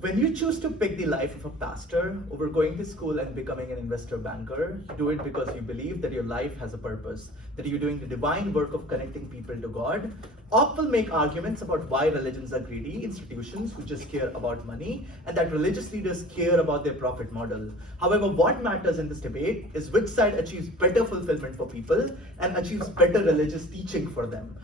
When you choose to pick the life of a pastor over going to school and becoming an investor banker, you do it because you believe that your life has a purpose, that you're doing the divine work of connecting people to God. Op will make arguments about why religions are greedy institutions who just care about money, and that religious leaders care about their profit model. However, what matters in this debate is which side achieves better fulfillment for people and achieves better religious teaching for them.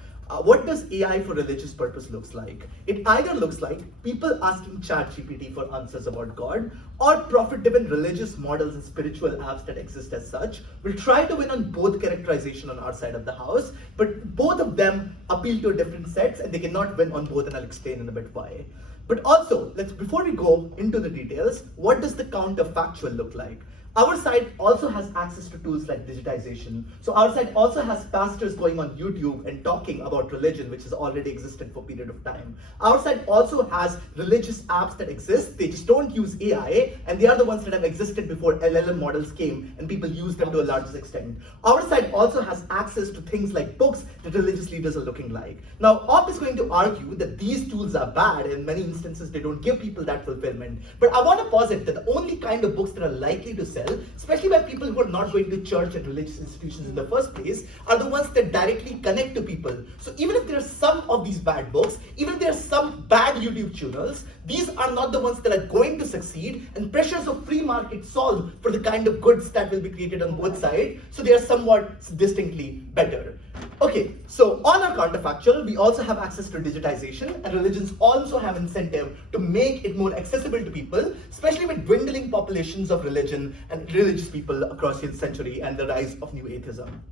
What does AI for religious purpose looks like? It either looks like people asking ChatGPT for answers about God, or profit-driven religious models and spiritual apps that exist as such. We'll try to win on both characterization on our side of the house, but both of them appeal to different sets and they cannot win on both, and I'll explain in a bit why. But also, before we go into the details, what does the counterfactual look like? Our side also has access to tools like digitization. So our side also has pastors going on YouTube and talking about religion, which has already existed for a period of time. Our side also has religious apps that exist. They just don't use AI, and they are the ones that have existed before LLM models came and people use them to a large extent. Our side also has access to things like books that religious leaders are looking like. Now, Op is going to argue that these tools are bad. In many instances, they don't give people that fulfillment. But I want to posit that the only kind of books that are likely to sell, especially by people who are not going to church and religious institutions in the first place, are the ones that directly connect to people. So even if there are some of these bad books, even if there are some bad YouTube channels, these are not the ones that are going to succeed, and pressures of free market solve for the kind of goods that will be created on both sides, so they are somewhat distinctly better. Okay, so on our counterfactual, we also have access to digitization, and religions also have incentive to make it more accessible to people, especially with dwindling populations of religion and religious people across the century and the rise of new atheism.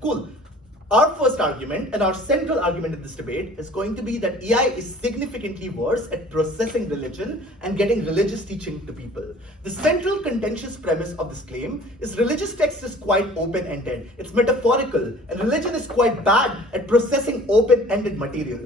Cool. Our first argument and our central argument in this debate is going to be that AI is significantly worse at processing religion and getting religious teaching to people. The central contentious premise of this claim is religious text is quite open-ended, it's metaphorical, and religion is quite bad at processing open-ended material.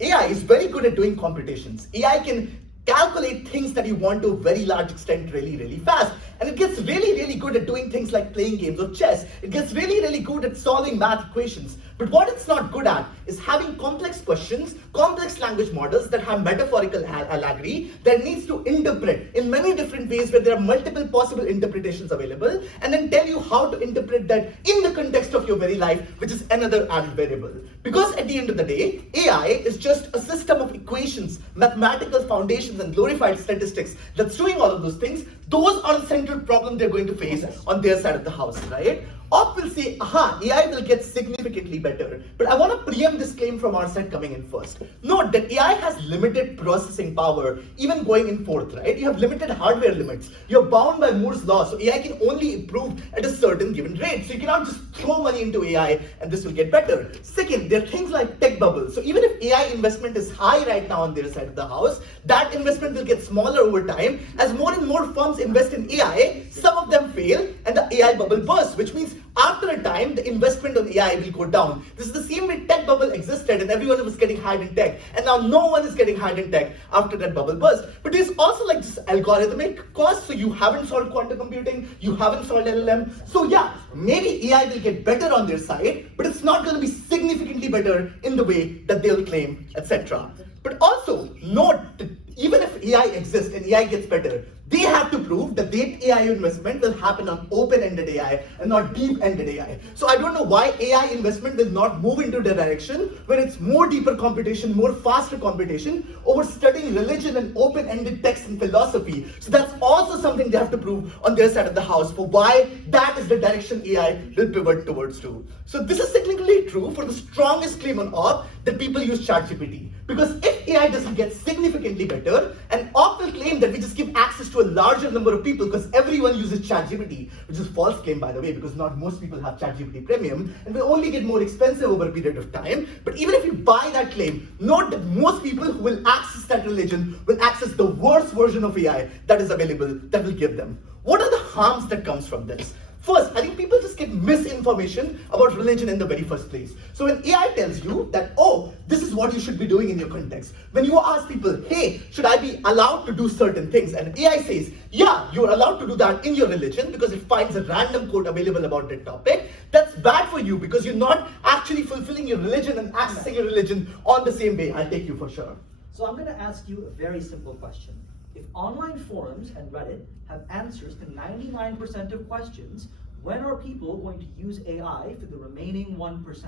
AI is very good at doing computations. AI can calculate things that you want to a very large extent really fast. And it gets really good at doing things like playing games of chess. It gets really good at solving math equations. But what it's not good at is having complex questions, complex language models that have metaphorical allegory that needs to interpret in many different ways where there are multiple possible interpretations available, and then tell you how to interpret that in the context of your very life, which is another added variable. Because at the end of the day, AI is just a system of equations, mathematical foundations, and glorified statistics that's doing all of those things. Those are the central problem they're going to face on their side of the house, right? Op will say, AI will get significantly better. But I want to preempt this claim from our side coming in first. Note that AI has limited processing power, even going in fourth, right? You have limited hardware limits. You're bound by Moore's law, so AI can only improve at a certain given rate. So you cannot just throw money into AI and this will get better. Second, there are things like tech bubbles. So even if AI investment is high right now on their side of the house, that investment will get smaller over time. As more and more firms invest in AI, some of them fail and the AI bubble bursts, which means after a time, the investment on AI will go down. This is the same way tech bubble existed and everyone was getting hired in tech. And now no one is getting hired in tech after that bubble burst. But there's also like this algorithmic cost. So you haven't solved quantum computing, you haven't solved LLM. So yeah, maybe AI will get better on their side, but it's not going to be significantly better in the way that they'll claim, etc. But also note that even if AI exists and AI gets better, they have to prove that their AI investment will happen on open-ended AI and not deep-ended AI. So I don't know why AI investment will not move into the direction where it's more deeper computation, more faster computation over studying religion and open-ended text and philosophy. So that's also something they have to prove on their side of the house for why that is the direction AI will pivot towards too. So this is technically true for the strongest claim on Op that people use ChatGPT. Because if AI doesn't get significantly better, and Op will claim that we just give access to a larger number of people because everyone uses ChatGPT, which is a false claim by the way, because not most people have ChatGPT Premium, and will only get more expensive over a period of time. But even if you buy that claim, note that most people who will access that religion will access the worst version of AI that is available that will give them. What are the harms that comes from this? First, I think people just get misinformation about religion in the very first place. So when AI tells you that, oh, this is what you should be doing in your context, when you ask people, hey, should I be allowed to do certain things? And AI says, yeah, you're allowed to do that in your religion because it finds a random code available about that topic. That's bad for you because you're not actually fulfilling your religion and accessing your religion on the same way. I'll take you for sure. So I'm going to ask you a very simple question. If online forums and Reddit have answers to 99% of questions, when are people going to use AI for the remaining 1%?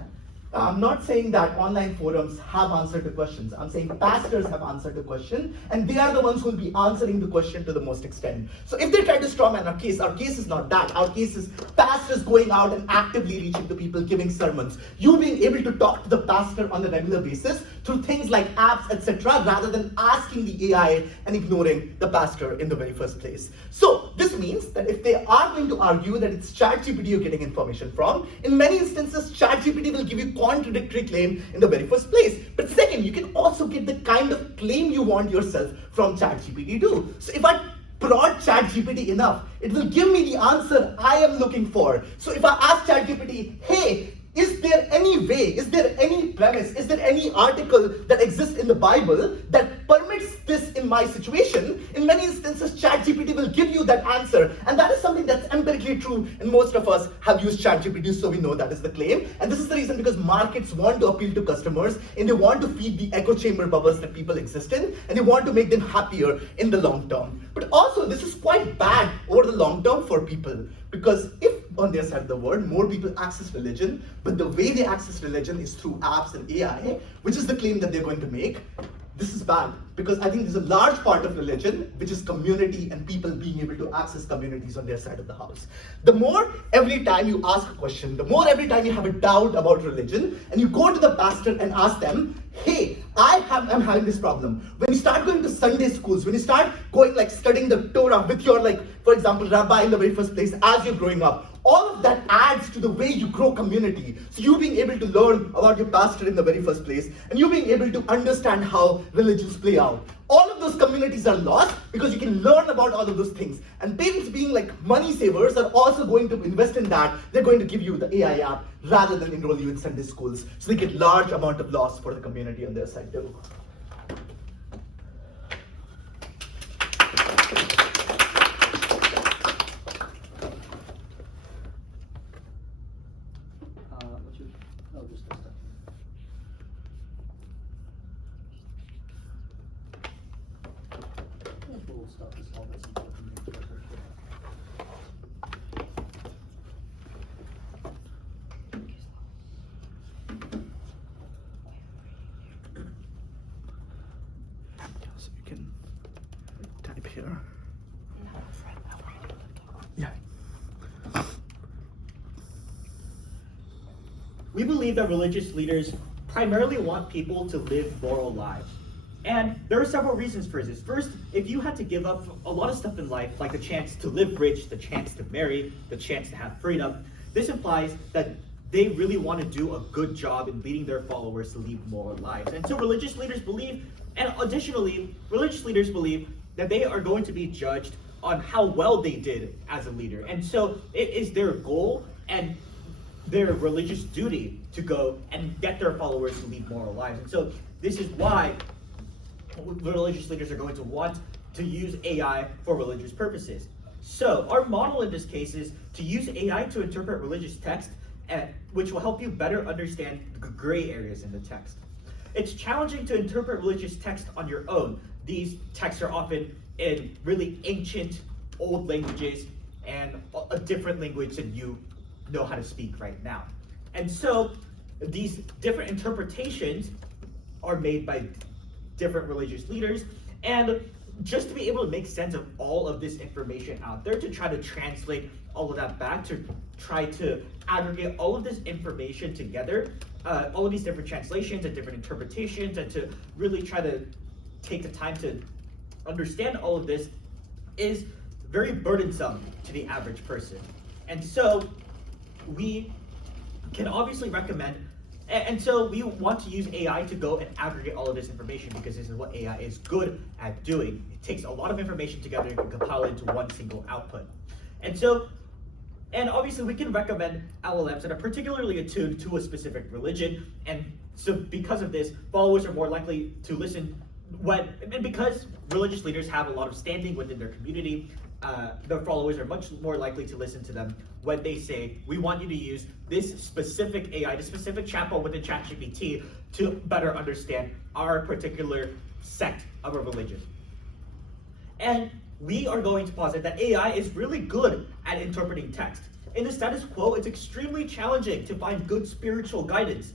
I'm not saying that online forums have answered to questions. I'm saying pastors have answered the question, and they are the ones who will be answering the question to the most extent. So if they try to strawman our case is not that. Our case is pastors going out and actively reaching to people, giving sermons. You being able to talk to the pastor on a regular basis through things like apps, etc., rather than asking the AI and ignoring the pastor in the very first place. So this means that if they are going to argue that it's ChatGPT you're getting information from, in many instances, ChatGPT will give you contradictory claim in the very first place. But second, you can also get the kind of claim you want yourself from ChatGPT too. So if I prod ChatGPT enough, it will give me the answer I am looking for. So if I ask ChatGPT, hey, is there any way, is there any premise, is there any article that exists in the Bible that permits this in my situation? In many instances, ChatGPT will give you that answer. And that is something that's empirically true, and most of us have used ChatGPT, so we know that is the claim. And this is the reason because markets want to appeal to customers, and they want to feed the echo chamber bubbles that people exist in, and they want to make them happier in the long term. But also, this is quite bad over the long term for people. Because if, on their side of the world, more people access religion, but the way they access religion is through apps and AI, which is the claim that they're going to make, this is bad. Because I think there's a large part of religion, which is community and people being able to access communities on their side of the house. The more every time you ask a question, the more every time you have a doubt about religion, and you go to the pastor and ask them, hey, I'm having this problem. When you start going to Sunday schools, when you start going like studying the Torah with your for example, rabbi in the very first place as you're growing up, all of that adds to the way you grow community. So you being able to learn about your pastor in the very first place, and you being able to understand how religions play out. All of those communities are lost because you can learn about all of those things. And parents being like money savers are also going to invest in that. They're going to give you the AI app rather than enroll you in Sunday schools. So they get large amount of loss for the community on their side too. So you can type here. Yeah. We believe that religious leaders primarily want people to live moral lives. And there are several reasons for this. First, if you had to give up a lot of stuff in life, like the chance to live rich, the chance to marry, the chance to have freedom, this implies that they really want to do a good job in leading their followers to lead moral lives. And so religious leaders believe, and additionally, religious leaders believe that they are going to be judged on how well they did as a leader. And so it is their goal and their religious duty to go and get their followers to lead moral lives. And so this is why religious leaders are going to want to use AI for religious purposes. So our model in this case is to use AI to interpret religious text, which will help you better understand the gray areas in the text. It's challenging to interpret religious text on your own. These texts are often in really ancient, old languages and a different language than you know how to speak right now. And so these different interpretations are made by different religious leaders, and just to be able to make sense of all of this information out there, to try to translate all of that back, to try to aggregate all of this information together, all of these different translations and different interpretations, and to really try to take the time to understand all of this is very burdensome to the average person. And so we can obviously recommend, and so we want to use AI to go and aggregate all of this information, because this is what AI is good at doing. It takes a lot of information together and can compile it into one single output. And obviously we can recommend LLMs that are particularly attuned to a specific religion, and so because of this, followers are more likely to listen and because religious leaders have a lot of standing within their community, their followers are much more likely to listen to them when they say, we want you to use this specific AI, this specific chatbot within ChatGPT to better understand our particular sect of a religion. And we are going to posit that AI is really good at interpreting text. In the status quo, it's extremely challenging to find good spiritual guidance.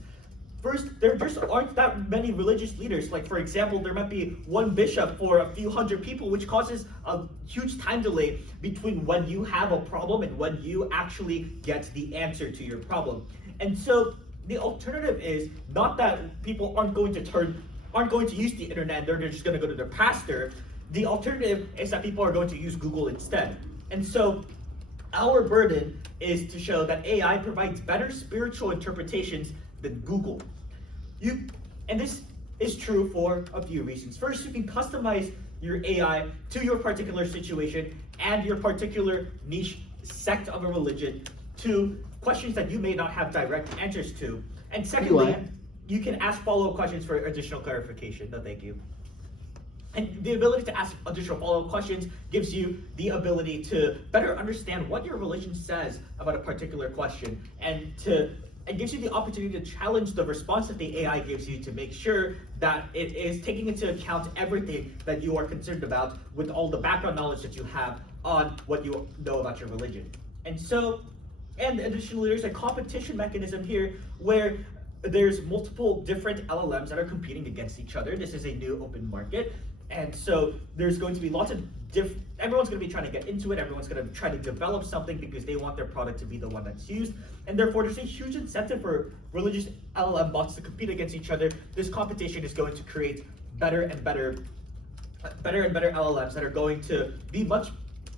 First, there just aren't that many religious leaders. Like, for example, there might be one bishop for a few hundred people, which causes a huge time delay between when you have a problem and when you actually get the answer to your problem. And so the alternative is not that people aren't going to use the internet and they're just going to go to their pastor. The alternative is that people are going to use Google instead. And so our burden is to show that AI provides better spiritual interpretations than Google. And this is true for a few reasons. First, you can customize your AI to your particular situation and your particular niche sect of a religion to questions that you may not have direct answers to. And secondly, you can ask follow-up questions for additional clarification. No, thank you. And the ability to ask additional follow-up questions gives you the ability to better understand what your religion says about a particular question, and gives you the opportunity to challenge the response that the AI gives you to make sure that it is taking into account everything that you are concerned about with all the background knowledge that you have on what you know about your religion. And additionally, there's a competition mechanism here where there's multiple different LLMs that are competing against each other. This is a new open market. And so there's going to be lots of everyone's going to be trying to get into it. Everyone's going to try to develop something because they want their product to be the one that's used. And therefore, there's a huge incentive for religious LLM bots to compete against each other. This competition is going to create better and better LLMs that are going to be much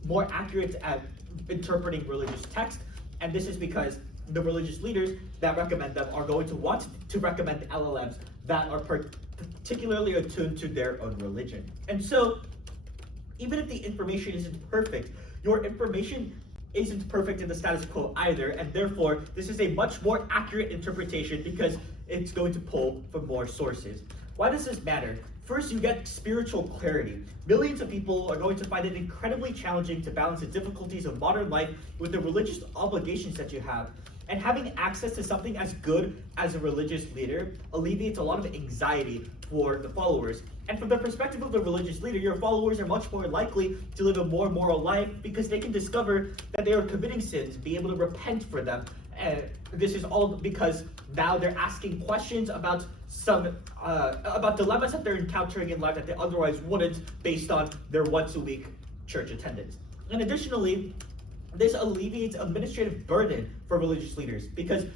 more accurate at interpreting religious text. And this is because the religious leaders that recommend them are going to want to recommend LLMs that are particularly attuned to their own religion. And so, even if the information isn't perfect, your information isn't perfect in the status quo either, and therefore, this is a much more accurate interpretation because it's going to pull from more sources. Why does this matter? First, you get spiritual clarity. Millions of people are going to find it incredibly challenging to balance the difficulties of modern life with the religious obligations that you have. And having access to something as good as a religious leader alleviates a lot of anxiety for the followers. And from the perspective of the religious leader, your followers are much more likely to live a more moral life because they can discover that they are committing sins, be able to repent for them. And this is all because now they're asking questions about about dilemmas that they're encountering in life that they otherwise wouldn't based on their once-a-week church attendance. And additionally, this alleviates administrative burden for religious leaders because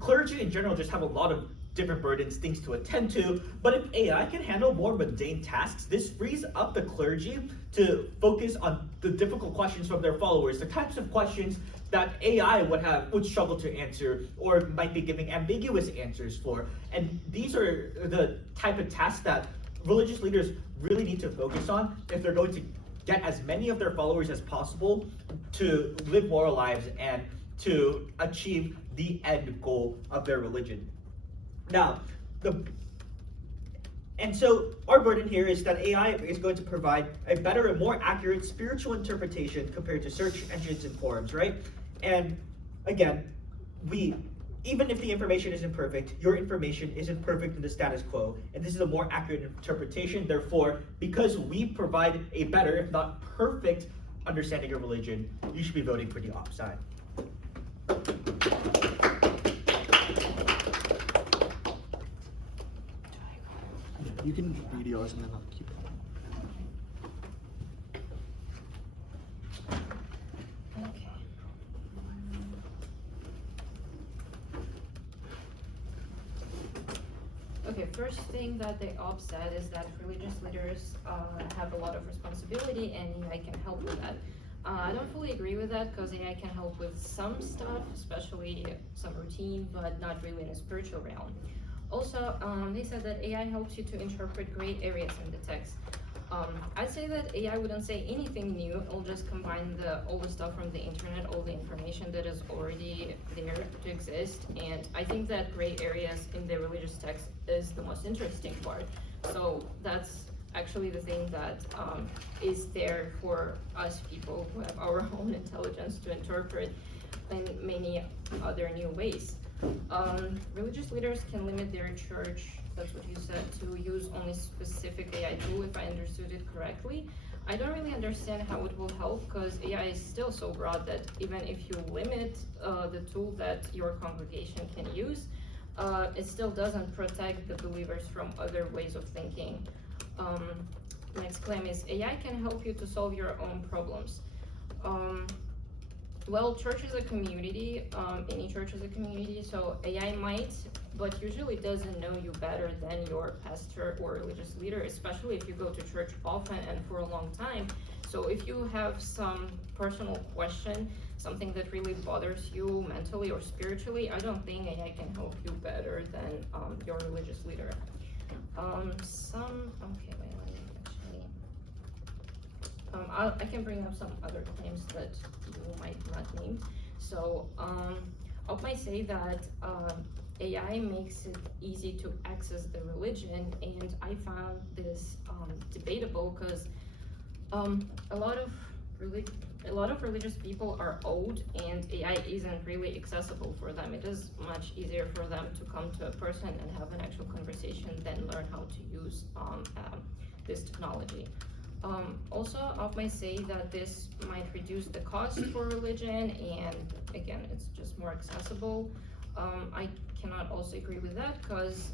clergy in general just have a lot of different burdens, things to attend to. But if AI can handle more mundane tasks, this frees up the clergy to focus on the difficult questions from their followers, the types of questions that AI would struggle to answer or might be giving ambiguous answers for. And these are the type of tasks that religious leaders really need to focus on if they're going to get as many of their followers as possible to live moral lives and to achieve the end goal of their religion. Now, so our burden here is that AI is going to provide a better and more accurate spiritual interpretation compared to search engines and forums, right? And again, even if the information isn't perfect, your information isn't perfect in the status quo, and this is a more accurate interpretation. Therefore, because we provide a better, if not perfect, understanding of religion, you should be voting for the op side. You can read yours and then I'll keep it. Okay, first thing that the op said is that religious leaders have a lot of responsibility and AI can help with that. I don't fully agree with that because AI can help with some stuff, especially some routine, but not really in a spiritual realm. Also, they said that AI helps you to interpret gray areas in the text. I'd say that AI wouldn't say anything new. It'll just combine all the stuff from the internet, all the information that is already there to exist. And I think that gray areas in the religious text is the most interesting part. So that's actually the thing that is there for us people who have our own intelligence to interpret in many other new ways. Religious leaders can limit their church, that's what you said, to use only specific AI tool, if I understood it correctly. I don't really understand how it will help, because AI is still so broad that even if you limit the tool that your congregation can use, it still doesn't protect the believers from other ways of thinking. Next claim is AI can help you to solve your own problems. Well, church is a community, any church is a community, so AI might, but usually doesn't know you better than your pastor or religious leader, especially if you go to church often and for a long time. So if you have some personal question, something that really bothers you mentally or spiritually, I don't think AI can help you better than your religious leader. Okay, wait, let me actually, I can bring up some other claims that you might not name. So I might say that AI makes it easy to access the religion, and I found this debatable because a lot of religious people are old, and AI isn't really accessible for them. It is much easier for them to come to a person and have an actual conversation than learn how to use this technology. Also, I might say that this might reduce the cost for religion, and again, it's just more accessible. I cannot also agree with that, because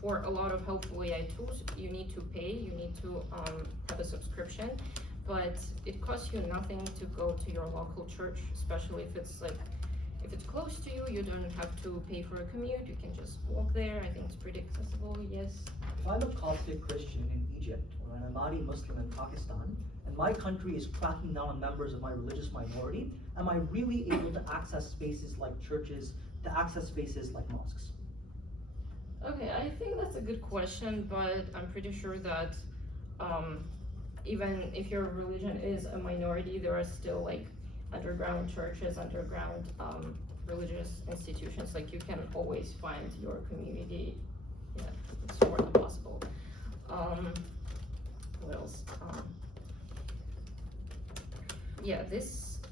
for a lot of helpful AI tools, you need to pay, you need to have a subscription, but it costs you nothing to go to your local church, especially if it's close to you, you don't have to pay for a commute, you can just walk there. I think it's pretty accessible. Yes? If I'm a Coptic Christian in Egypt or an Ahmadi Muslim in Pakistan, and my country is cracking down on members of my religious minority, am I really able to access spaces like churches, to access spaces like mosques? Okay, I think that's a good question, but I'm pretty sure that even if your religion is a minority, there are still like underground churches, underground religious institutions. Like you can always find your community. Yeah, it's more than possible. What else? Yeah,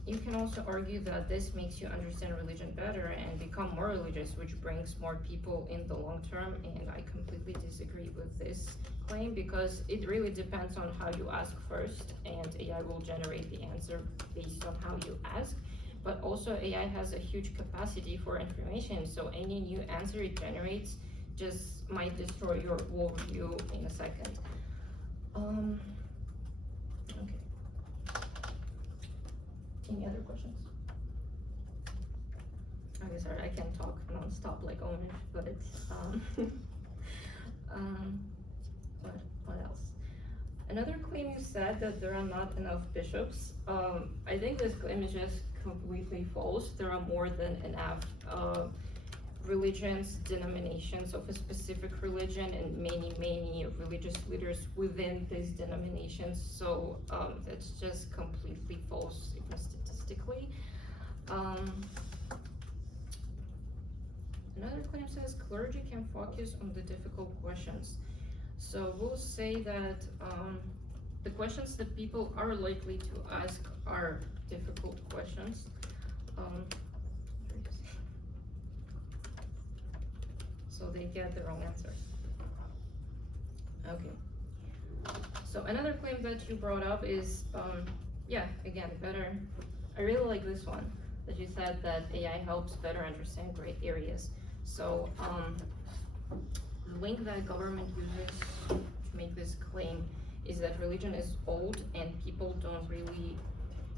you can also argue that this makes you understand religion better and become more religious, which brings more people in the long term, and I completely disagree with this claim, because it really depends on how you ask first, and AI will generate the answer based on how you ask. But also AI has a huge capacity for information, so any new answer it generates just might destroy your worldview in a second. Okay. Any other questions? Okay, sorry, I can't talk non-stop like Omish, but what else? Another claim you said that there are not enough bishops. I think this claim is just completely false. There are more than enough religions, denominations of a specific religion, and many religious leaders within these denominations. So that's just completely false, even statistically. Another claim says clergy can focus on the difficult questions. So we'll say that the questions that people are likely to ask are difficult questions. So they get the wrong answer. Okay. So another claim that you brought up is, yeah, again, better. I really like this one, that you said that AI helps better understand gray areas. So the link that government uses to make this claim is that religion is old and people don't really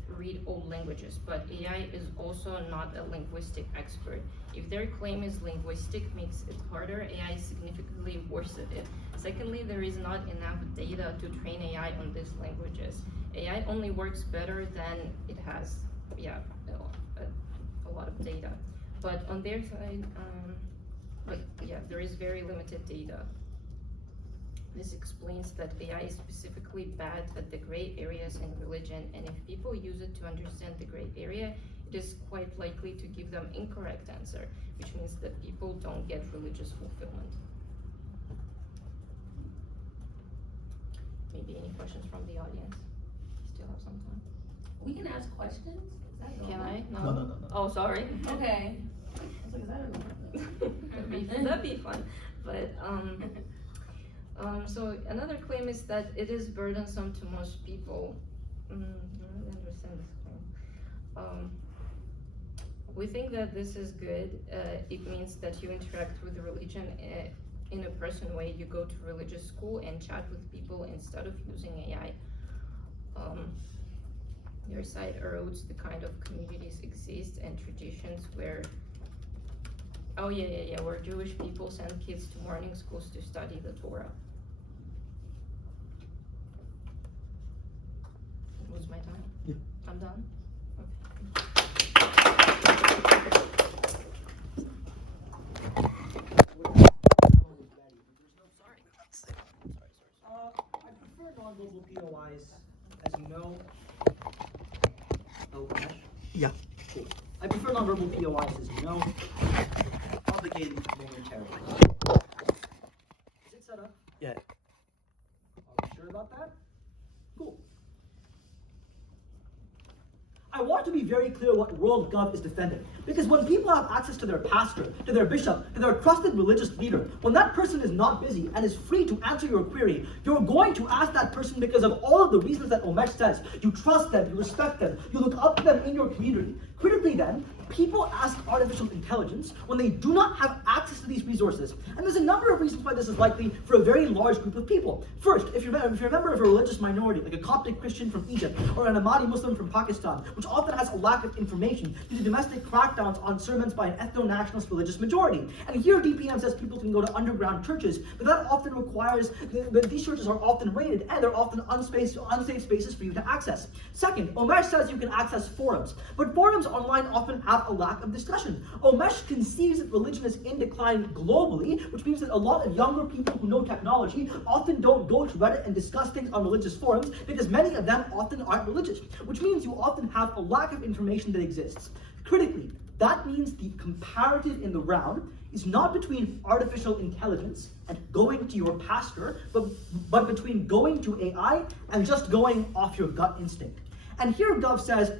read old languages, but AI is also not a linguistic expert. If their claim is linguistic makes it harder, AI is significantly worse at it. Secondly, there is not enough data to train AI on these languages. AI only works better than it has, yeah, a lot of data. But on their side, there is very limited data. This explains that AI is specifically bad at the gray areas in religion, and if people use it to understand the gray area, it is quite likely to give them incorrect answer, which means that people don't get religious fulfillment. Maybe any questions from the audience? Still have some time. We can ask questions? Is that Can normal? I? No. Oh, sorry. Okay. like that. That'd be fun. But so another claim is that it is burdensome to most people. I don't really understand this claim. We think that this is good. It means that you interact with religion in a person way. You go to religious school and chat with people instead of using AI. Your site erodes the kind of communities exist and traditions where, where Jewish people send kids to morning schools to study the Torah. Was my time? Yeah. I'm done? I prefer non-verbal POIs, as you know. Oh, Ash? Yeah. Cool. I prefer non-verbal POIs, as you know. I'll begin momentarily. Is it set up? Yeah. Are you sure about that? Cool. I want to be very clear what WorldGov is defending. Because when people have access to their pastor, to their bishop, to their trusted religious leader, when that person is not busy and is free to answer your query, you're going to ask that person because of all of the reasons that Omesh says. You trust them, you respect them, you look up to them in your community. Critically then, people ask artificial intelligence when they do not have access to these resources. And there's a number of reasons why this is likely for a very large group of people. First, if you're a member of a religious minority, like a Coptic Christian from Egypt or an Ahmadi Muslim from Pakistan, which often has a lack of information due to domestic crackdowns on sermons by an ethno-nationalist religious majority. And here DPM says people can go to underground churches, but that often requires, these churches are often raided and they're often unsafe spaces for you to access. Second, Omesh says you can access forums, but forums online often have a lack of discussion. Omesh conceives that religion is in decline globally, which means that a lot of younger people who know technology often don't go to Reddit and discuss things on religious forums because many of them often aren't religious, which means you often have a lack of information that exists. Critically, that means the comparative in the round is not between artificial intelligence and going to your pastor, but between going to AI and just going off your gut instinct. And here Gov says,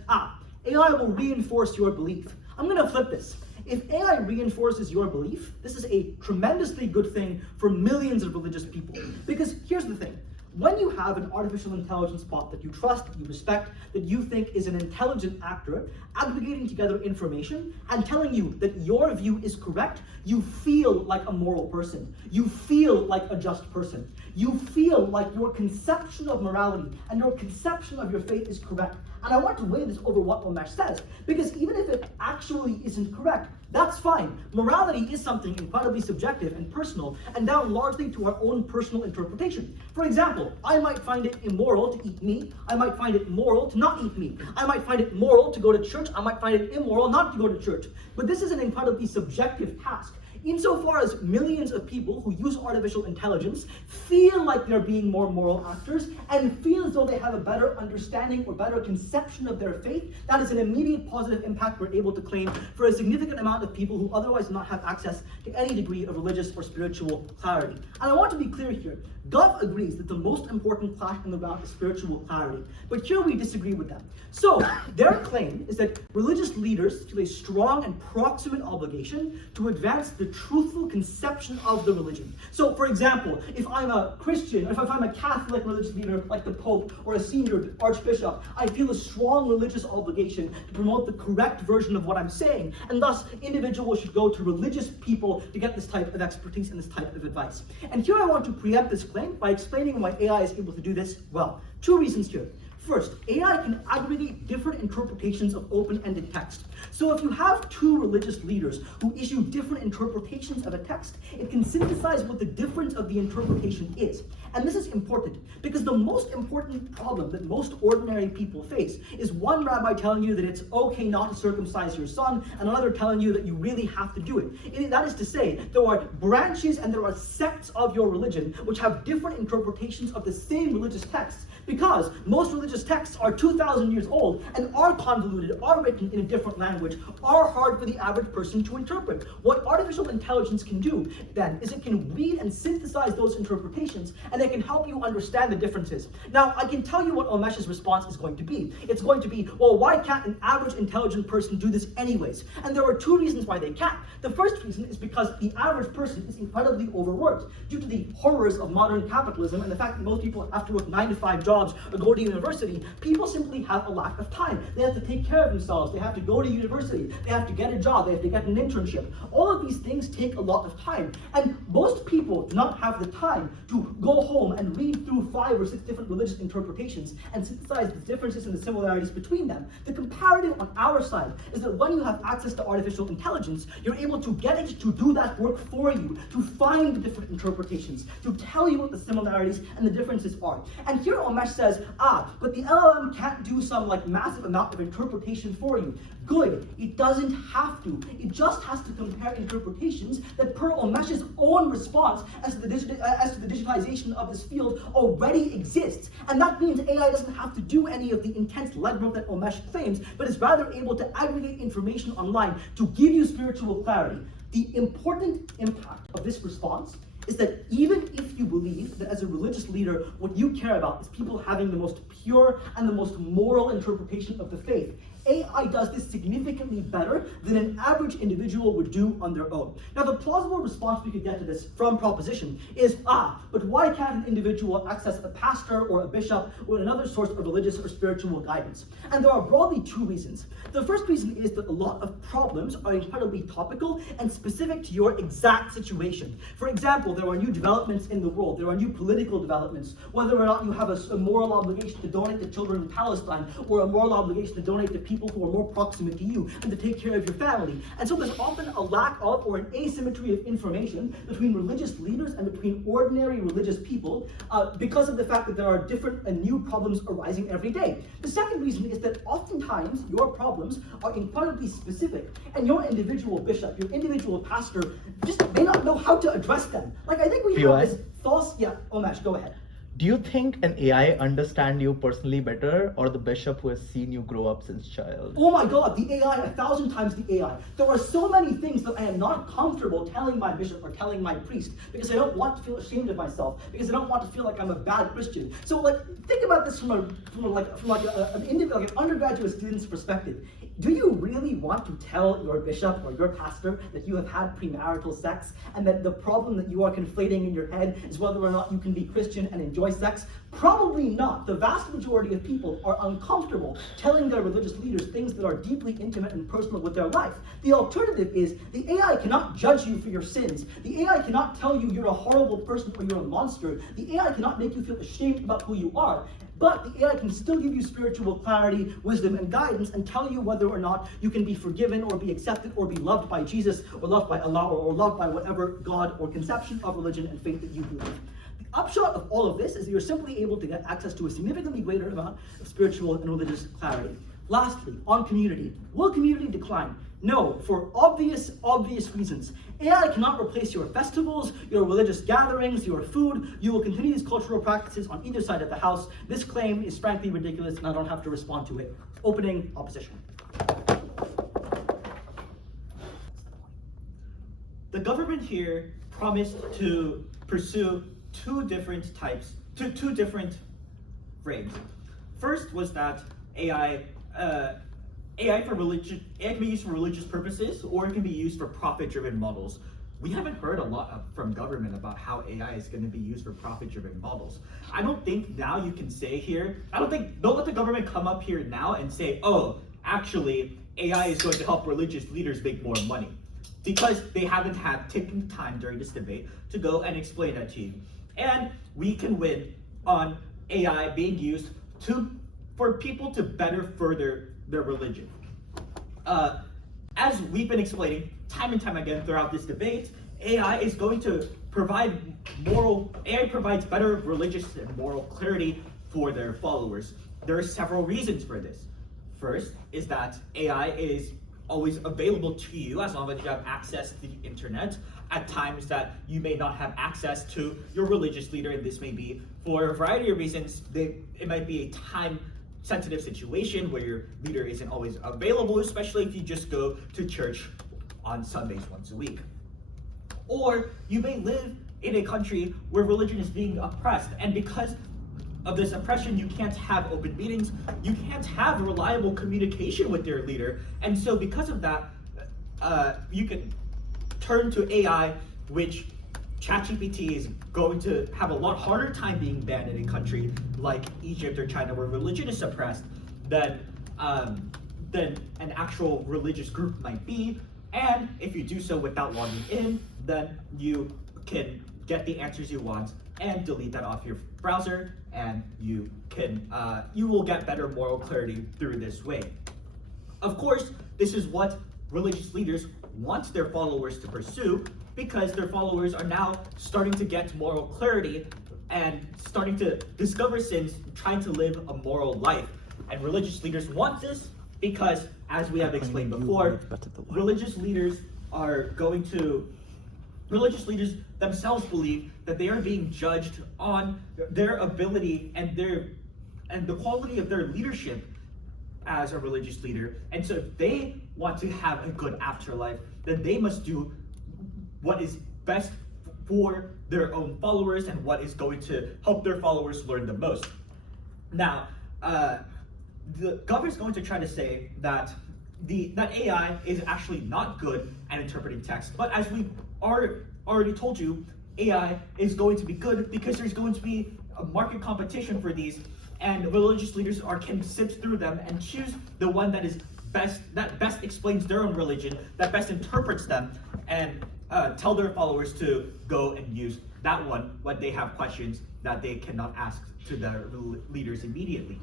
AI will reinforce your belief. I'm going to flip this. If AI reinforces your belief, this is a tremendously good thing for millions of religious people. Because here's the thing. When you have an artificial intelligence bot that you trust, that you respect, that you think is an intelligent actor, aggregating together information and telling you that your view is correct, you feel like a moral person. You feel like a just person. You feel like your conception of morality and your conception of your faith is correct. And I want to weigh this over what Omesh says, because even if it actually isn't correct, that's fine. Morality is something incredibly subjective and personal, and down largely to our own personal interpretation. For example, I might find it immoral to eat meat. I might find it moral to not eat meat. I might find it moral to go to church. I might find it immoral not to go to church. But this is an incredibly subjective task. Insofar as millions of people who use artificial intelligence feel like they're being more moral actors and feel as though they have a better understanding or better conception of their faith, that is an immediate positive impact we're able to claim for a significant amount of people who otherwise do not have access to any degree of religious or spiritual clarity. And I want to be clear here. Gov agrees that the most important clash in the round is spiritual clarity, but here we disagree with them. So, their claim is that religious leaders feel a strong and proximate obligation to advance the truthful conception of the religion. So, for example, if I'm a Christian, if I'm a Catholic religious leader like the Pope or a senior Archbishop, I feel a strong religious obligation to promote the correct version of what I'm saying, and thus individuals should go to religious people to get this type of expertise and this type of advice. And here I want to preempt this claim by explaining why AI is able to do this well. Two reasons here. First, AI can aggregate different interpretations of open-ended text. So if you have two religious leaders who issue different interpretations of a text, it can synthesize what the difference of the interpretation is. And this is important because the most important problem that most ordinary people face is one rabbi telling you that it's okay not to circumcise your son and another telling you that you really have to do it. And that is to say, there are branches and there are sects of your religion which have different interpretations of the same religious texts, because most religious texts are 2,000 years old and are convoluted, are written in a different language, are hard for the average person to interpret. What artificial intelligence can do then is it can read and synthesize those interpretations, and it can help you understand the differences. Now, I can tell you what Omesh's response is going to be. It's going to be, well, why can't an average intelligent person do this anyways? And there are two reasons why they can't. The first reason is because the average person is incredibly overworked due to the horrors of modern capitalism and the fact that most people have to work 9-to-5 jobs or go to university. People simply have a lack of time. They have to take care of themselves. They have to go to university. They have to get a job. They have to get an internship. All of these things take a lot of time. And most people do not have the time to go home and read through 5 or 6 different religious interpretations and synthesize the differences and the similarities between them. The comparative on our side is that when you have access to artificial intelligence, you're able to get it to do that work for you, to find the different interpretations, to tell you what the similarities and the differences are. And here Omesh says, but the LLM can't do some massive amount of interpretation for you. Good, it doesn't have to. It just has to compare interpretations that per Omesh's own response as to the digitization of this field already exists. And that means AI doesn't have to do any of the intense legwork that Omesh claims, but is rather able to aggregate information online to give you spiritual clarity. The important impact of this response is that even if you believe that as a religious leader, what you care about is people having the most pure and the most moral interpretation of the faith, AI does this significantly better than an average individual would do on their own. Now, the plausible response we could get to this from proposition is, but why can't an individual access a pastor or a bishop or another source of religious or spiritual guidance? And there are broadly 2 reasons. The first reason is that a lot of problems are incredibly topical and specific to your exact situation. For example, there are new developments in the world. There are new political developments. Whether or not you have a moral obligation to donate to children in Palestine or a moral obligation to donate to people who are more proximate to you and to take care of your family. And so there's often a lack of or an asymmetry of information between religious leaders and between ordinary religious people because of the fact that there are different and new problems arising every day. The second reason is that oftentimes your problems are incredibly specific and your individual bishop, your individual pastor just may not know how to address them. I think we have this false, Omesh, go ahead. Do you think an AI understand you personally better, or the bishop who has seen you grow up since child? Oh my God, the AI, 1,000 times the AI. There are so many things that I am not comfortable telling my bishop or telling my priest because I don't want to feel ashamed of myself, because I don't want to feel like I'm a bad Christian. So think about this from an undergraduate student's perspective. Do you really want to tell your bishop or your pastor that you have had premarital sex and that the problem that you are conflating in your head is whether or not you can be Christian and enjoy sex? Probably not. The vast majority of people are uncomfortable telling their religious leaders things that are deeply intimate and personal with their life. The alternative is the AI cannot judge you for your sins. The AI cannot tell you you're a horrible person or you're a monster. The AI cannot make you feel ashamed about who you are. But the AI can still give you spiritual clarity, wisdom, and guidance and tell you whether or not you can be forgiven or be accepted or be loved by Jesus or loved by Allah or loved by whatever God or conception of religion and faith that you believe. The upshot of all of this is that you're simply able to get access to a significantly greater amount of spiritual and religious clarity. Lastly, on community. Will community decline? No, for obvious reasons. AI cannot replace your festivals, your religious gatherings, your food. You will continue these cultural practices on either side of the house. This claim is frankly ridiculous, and I don't have to respond to it. Opening opposition. The government here promised to pursue two different frames. First was that AI can be used for religious purposes, or it can be used for profit-driven models. We haven't heard a lot from government about how AI is going to be used for profit-driven models. I don't think now you can say here, don't let the government come up here now and say, oh, actually, AI is going to help religious leaders make more money. Because they haven't had taken time during this debate to go and explain that to you. And we can win on AI being used for people to better further their religion. As we've been explaining time and time again throughout this debate, AI is going to AI provides better religious and moral clarity for their followers. There are several reasons for this. First is that AI is always available to you as long as you have access to the internet at times that you may not have access to your religious leader, and this may be for a variety of reasons. It might be a time-sensitive situation where your leader isn't always available, especially if you just go to church on Sundays once a week. Or you may live in a country where religion is being oppressed, and because of this oppression, you can't have open meetings, you can't have reliable communication with your leader, and so because of that, turn to AI, which ChatGPT is going to have a lot harder time being banned in a country like Egypt or China, where religion is suppressed, than an actual religious group might be. And if you do so without logging in, then you can get the answers you want and delete that off your browser, and you will get better moral clarity through this way. Of course, this is what religious leaders want their followers to pursue, because their followers are now starting to get moral clarity and starting to discover sins, trying to live a moral life. And religious leaders want this because, as we have explained before, religious leaders themselves believe that they are being judged on their ability and the quality of their leadership as a religious leader. And so if they want to have a good afterlife, then they must do what is best for their own followers and what is going to help their followers learn the most. Now, the government is going to try to say that that AI is actually not good at interpreting text, but as we've already told you, AI is going to be good because there's going to be a market competition for these, and religious leaders can sift through them and choose the one that is best, that best explains their own religion, that best interprets them, and tell their followers to go and use that one when they have questions that they cannot ask to their leaders immediately.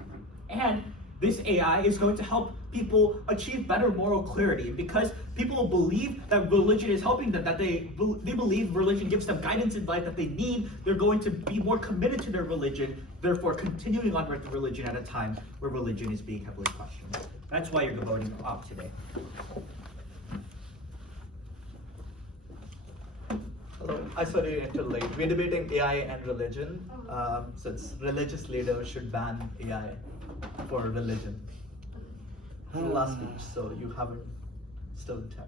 And this AI is going to help people achieve better moral clarity, because people believe that religion is helping them, that they believe religion gives them guidance in life that they need. They're going to be more committed to their religion, therefore continuing on with religion at a time where religion is being heavily questioned. That's why you're voting up today. Hello, I saw you enter late. We're debating AI and religion. So it's religious leaders should ban AI for religion. It's the last speech, so you haven't still in time.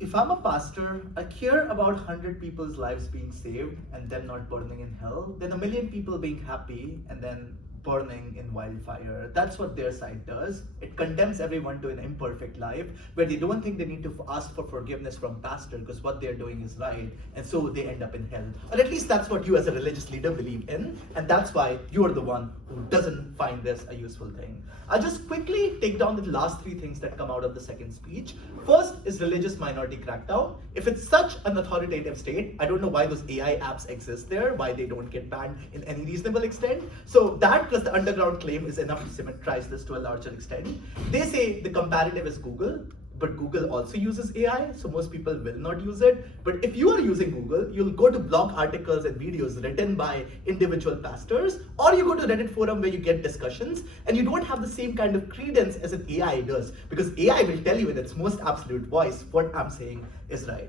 If I'm a pastor, I care about 100 people's lives being saved and them not burning in hell, than 1 million people being happy and then burning in wildfire. That's what their side does. It condemns everyone to an imperfect life where they don't think they need to ask for forgiveness from pastor because what they're doing is right, and so they end up in hell. Or at least that's what you as a religious leader believe in, and that's why you're the one who doesn't find this a useful thing. I'll just quickly take down the last 3 things that come out of the second speech. First is religious minority crackdown. If it's such an authoritative state, I don't know why those AI apps exist there, why they don't get banned in any reasonable extent. So that plus the underground claim is enough to symmetrize this to a larger extent. They say the comparative is Google, but Google also uses AI, so most people will not use it. But if you are using Google, you'll go to blog articles and videos written by individual pastors, or you go to Reddit forum where you get discussions, and you don't have the same kind of credence as an AI does, because AI will tell you in its most absolute voice what I'm saying is right.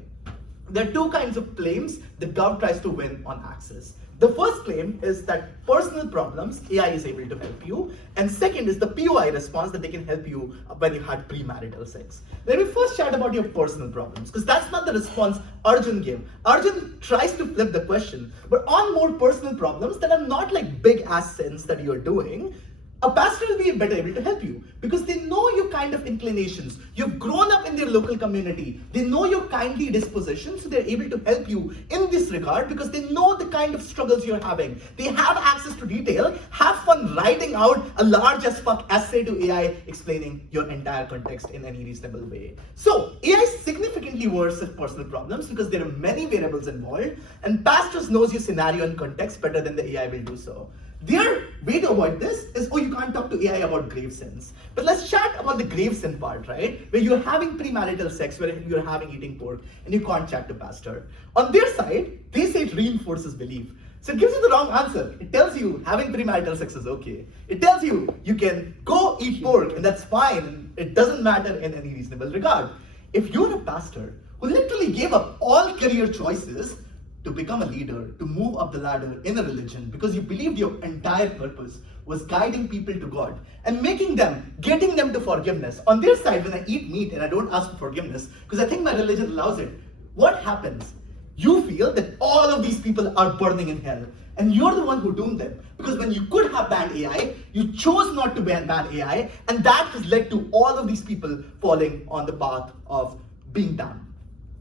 There are 2 kinds of claims that Gov tries to win on access. The first claim is that personal problems, AI is able to help you. And second is the POI response, that they can help you when you had premarital sex. Let me first chat about your personal problems, because that's not the response Arjun gave. Arjun tries to flip the question, but on more personal problems that are not like big ass sins that you're doing, a pastor will be better able to help you because they know your kind of inclinations. You've grown up in their local community. They know your kindly disposition, so they're able to help you in this regard because they know the kind of struggles you're having. They have access to detail. Have fun writing out a large as fuck essay to AI explaining your entire context in any reasonable way. So AI is significantly worse at personal problems because there are many variables involved, and pastors knows your scenario and context better than the AI will do so. Their way to avoid this is, oh, you can't talk to AI about grave sins. But let's chat about the grave sin part, right? Where you're having premarital sex, where you're having eating pork, and you can't chat to pastor. On their side, they say it reinforces belief. So it gives you the wrong answer. It tells you having premarital sex is okay. It tells you you can go eat pork, and that's fine, and it doesn't matter in any reasonable regard. If you're a pastor who literally gave up all career choices to become a leader, to move up the ladder in a religion, because you believed your entire purpose was guiding people to God and getting them to forgiveness. On their side, when I eat meat and I don't ask for forgiveness, because I think my religion allows it, what happens? You feel that all of these people are burning in hell. And you're the one who doomed them. Because when you could have banned AI, you chose not to ban AI, and that has led to all of these people falling on the path of being damned.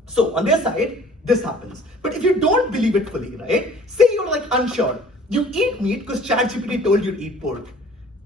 So on their side, this happens. But if you don't believe it fully, right? Say you're like unsure. You eat meat because ChatGPT told you to eat pork.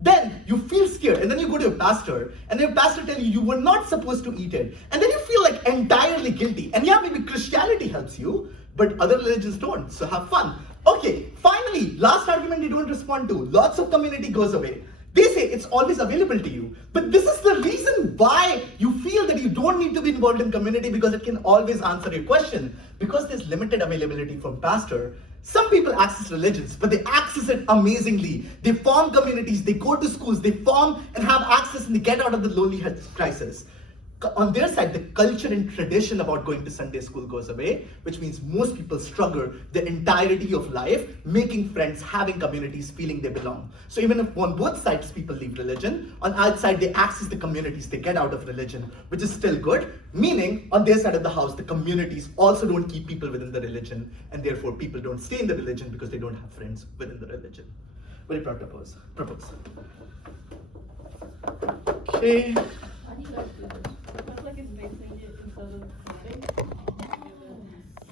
Then you feel scared, and then you go to your pastor, and your pastor tells you were not supposed to eat it. And then you feel like entirely guilty. And yeah, maybe Christianity helps you, but other religions don't. So have fun. Okay, finally, last argument you don't respond to. Lots of community goes away. They say it's always available to you. But this is the reason why you feel that you don't need to be involved in community, because it can always answer your question. Because there's limited availability from pastor. Some people access religions, but they access it amazingly. They form communities, they go to schools, they form and have access, and they get out of the loneliness crisis. On their side, the culture and tradition about going to Sunday school goes away, which means most people struggle the entirety of life, making friends, having communities, feeling they belong. So even if on both sides people leave religion, on our side they access the communities, they get out of religion, which is still good, meaning on their side of the house, the communities also don't keep people within the religion, and therefore people don't stay in the religion because they don't have friends within the religion. What do you propose? Okay. I need to do this. I feel like it's mixing it instead of cutting.